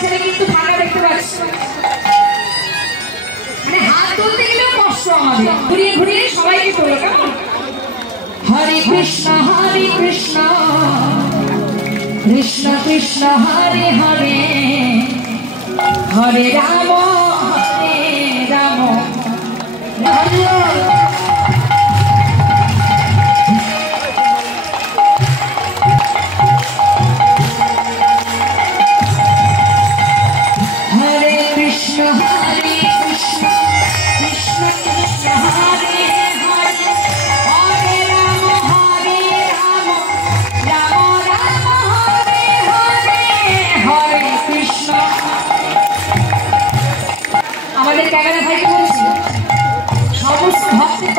ছেলে কিন্তু ফাঁকা দেখতে পাচ্ছি, মানে হাত তুলতে গেলেও কষ্ট আমাদের, ঘুরিয়ে ঘুরিয়ে সবাইকে তোলো কেমন। হরে কৃষ্ণ কৃষ্ণ কৃষ্ণ হরে হরে, হরে রাম হরে ক্যামেরা ভাইকে বলছি সমস্ত ভক্তের